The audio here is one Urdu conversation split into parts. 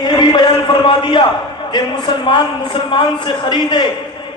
یہ بھی بیان فرما دیا کہ مسلمان سے خریدے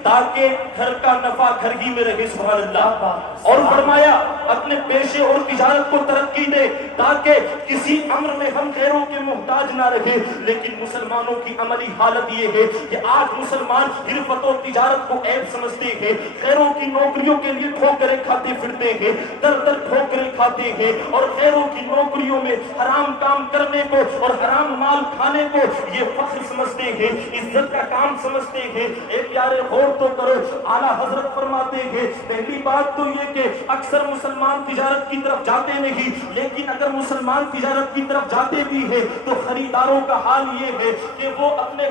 تاکہ گھر کا نفع گھر ہی میں رہے، سبحان اللہ۔ اور فرمایا اپنے پیشے اور تجارت کو ترقی دے تاکہ کسی امر میں ہم غیروں کے محتاج نہ رہے۔ لیکن مسلمانوں کی عملی حالت یہ ہے کہ آج مسلمان حرفت و تجارت کو عیب سمجھتے ہیں، غیروں کی نوکریوں کے لیے ٹھوکریں کھاتے پھرتے ہیں، در در ٹھوکریں کھاتے ہیں، اور غیروں کی نوکریوں میں حرام کام کرنے کو اور حرام مال کھانے کو یہ فخر سمجھتے ہیں، عزت کا کام سمجھتے ہیں۔ ایک پیارے غور تو کرو، اعلیٰ حضرت فرماتے ہیں پہلی بات تو یہ کہ اکثر مسلمان تجارت کی طرف جاتے نہیں، لیکن اگر مسلمان تجارت کی طرف جاتے بھی ہیں تو خریداروں کا حال یہ ہے کہ وہ اپنے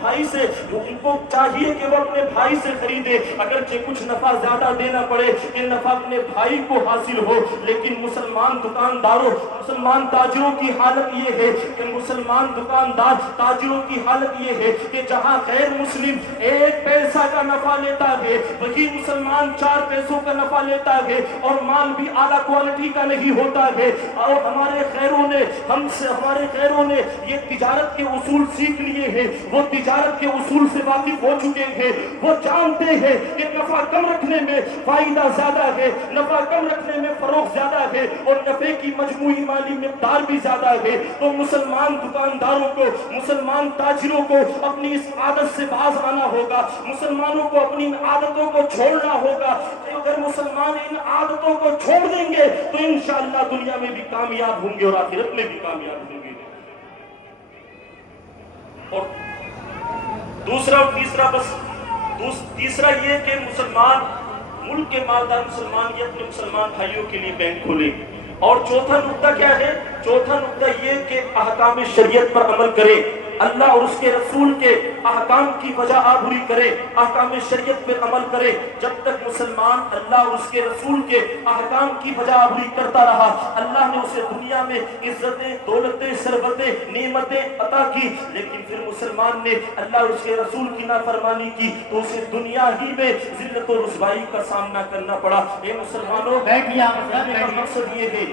بھائی سے ان کو چاہیے کہ وہ اپنے بھائی سے خریدے، اگرچہ کچھ نفع زیادہ دینا پڑے کہ نفع اپنے بھائی کو حاصل ہو۔ لیکن مسلمان دکانداروں، مسلمان تاجروں کی حالت یہ ہے کہ مسلمان دکاندار تاجروں کی حالت یہ ہے کہ جہاں غیر مسلم 1 پیسہ کا نفع لیتا ہے وہی مسلمان 4 پیسوں کا نفع لیتا ہے، اور مال بھی اعلیٰ کوالٹی کا نہیں ہوتا ہے۔ اور ہمارے غیروں نے یہ تجارت کے اصول سیکھ لیے ہیں، وہ تجارت کے اصول سے واقف ہو چکے ہیں، وہ جانتے ہیں کہ نفع کم رکھنے میں فائدہ زیادہ ہے، نفع کم رکھنے میں فروغ زیادہ ہے، اور نفع کی مجموعی مالی مقدار بھی زیادہ ہے۔ تو مسلمان دکانداروں کو، مسلمان تاجروں کو اپنی اس عادت سے باز آنا ہوگا، مسلمانوں کو اپنی ان عادتوں کو چھوڑنا ہوگا۔ اگر مسلمان ان عادتوں کو چھوڑ دیں گے تو انشاءاللہ دنیا میں بھی کامیاب ہوں گے اور آخرت میں بھی کامیاب ہوں گے۔ اور دوسرا اور تیسرا یہ کہ مسلمان، ملک کے مالدار مسلمان یہ اپنے مسلمان بھائیوں کے لیے بینک کھولے۔ اور چوتھا نقطہ کیا ہے؟ چوتھا نقطہ یہ کہ احکام شریعت پر عمل کرے، اللہ اور اس کے رسول کے احکام کی وجہ آبری کرے، احکام شریعت پر عمل کرے۔ جب تک مسلمان اللہ اور اس کے رسول کے احکام کی وجہ آبری کرتا رہا، اللہ نے اسے دنیا میں عزتیں، دولتیں، ثروتیں، نعمتیں عطا کی۔ لیکن پھر مسلمان نے اللہ اور اس کے رسول کی نافرمانی کی تو اسے دنیا ہی میں ذلت و رسوائی کا سامنا کرنا پڑا۔ اے مسلمانوں، مقصد یہ ہے